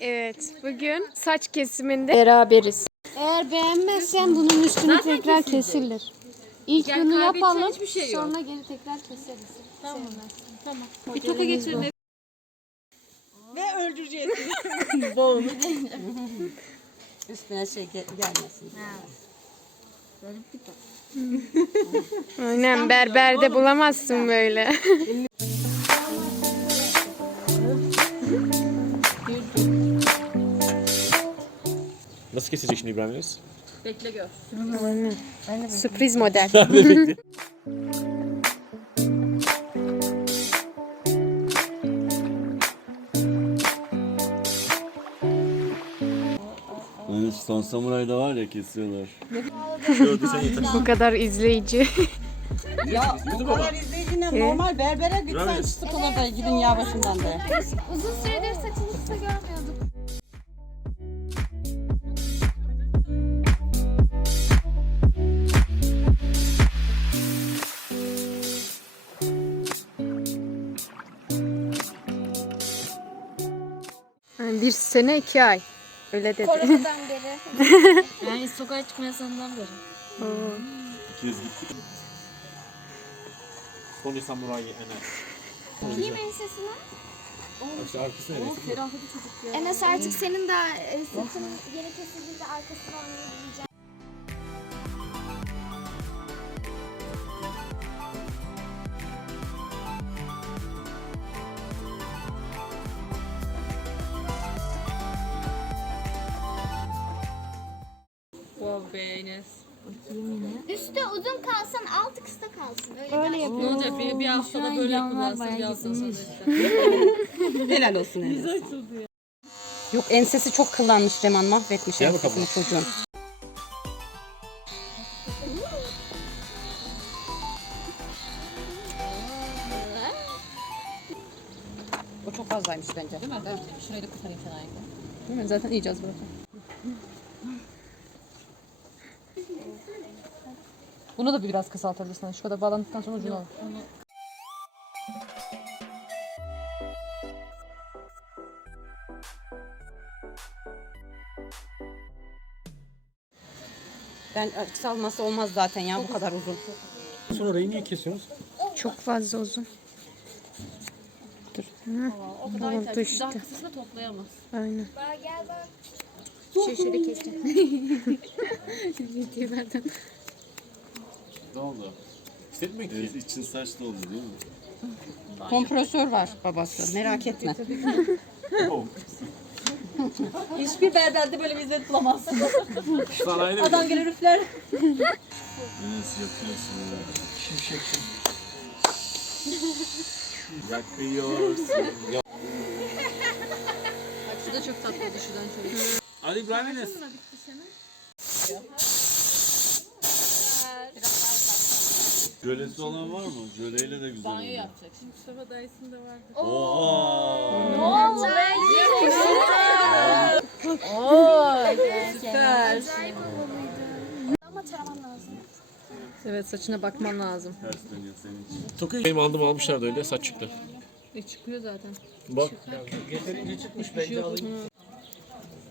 Evet, bugün saç kesiminde beraberiz. Eğer beğenmezsen bunun üstünü tekrar kesilir. İlk bunu yapalım. Sonra geri tekrar keseriz. Tamam. Tamam. Bir toka geçirin. Üstüne şey ge- gelmesin. Aynen berberde bulamazsın böyle. Nasıl kesecek şimdi İbrahim? Bekle gör. Sürpriz model. Son Samuray'da var ya kesiyorlar. Bu kadar izleyici. Ya bu kadar izleyiciyle normal berbere gitsen sıkılır da gidin ya başından da. Uzun süredir saçınızı görmüyorduk. Bir sene iki ay. Öyle dedi. Koronadan beri. Yani sokağa çıkmaya senden beri. İki kez gittik. Sony Samurai Enes. Kim ensesine? İşte arkası neresi? Enes artık senin de e, saçın yeni kesildiğinde arkasını oynayabileceğin. Wow be Enes. Üstte uzun kalsın, altı kısa kalsın. Öyle, Öyle Ne olacak? Bir, bir haftada böyle kullansın. Bir hafta sonra işte. Helal olsun Enes. Yok ensesi çok kıllanmış Leman mahvetmiş Gel ensesini bakalım. çocuğun. O çok fazlaymış bence değil mi? Evet. Şurayı da kurtarayım sana ayakta. Değil mi? Zaten iyice az Bunu da biraz kısaltabilirsin. Şu kadar bağlandıktan sonra ucunu al. Ben kısalması olmaz zaten ya bu kadar uzun. Sonra orayı niye kesiyorsunuz? Çok fazla uzun. Dur. Hı. O kadar yeter. Oldu işte. Daha kısasını toplayamaz. Aynen. Gel bak. Şey şöyle keseceğim. Ne oldu? Hissetmiyor ki. Evet, için saç doldu değil mi? Kompresör var babası merak etme. Hiçbir berberde böyle bir hizmet bulamazsın. Adam gelir üfler. Enes yapıyorsun ya. Şimşek Yakıyorsun. Bak şu da çok tatlıydı şuradan şöyle. Ali İbrahim Enes. Jölesi olan var mı? Jöleyle de güzel Banyo oluyor. yapacak. Şimdi Mustafa Dayısı'nda vardı. Oha! Süper. Ama taraman lazım. Evet saçına bakman lazım. Ters dönüyor senin için. Tokayı benim aldım almışlardı öyle saç çıktı. E çıkıyor zaten. Bak.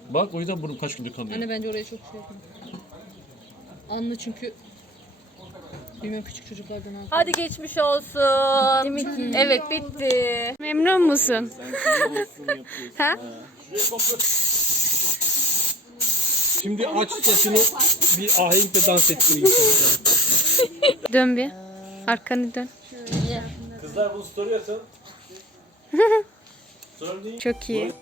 Bak o yüzden burnum kaç gündür kanıyor. Anne bence oraya çok şey yapma. Anlı çünkü Bilmiyorum küçük çocuklardan al. Hadi geçmiş olsun. Evet bitti. Memnun musun? ha? Şimdi aç saçını bir ahenkle dans ettireyim sana. Dön bir. Arkanı dön. Kızlar bunu story atın. Çok iyi.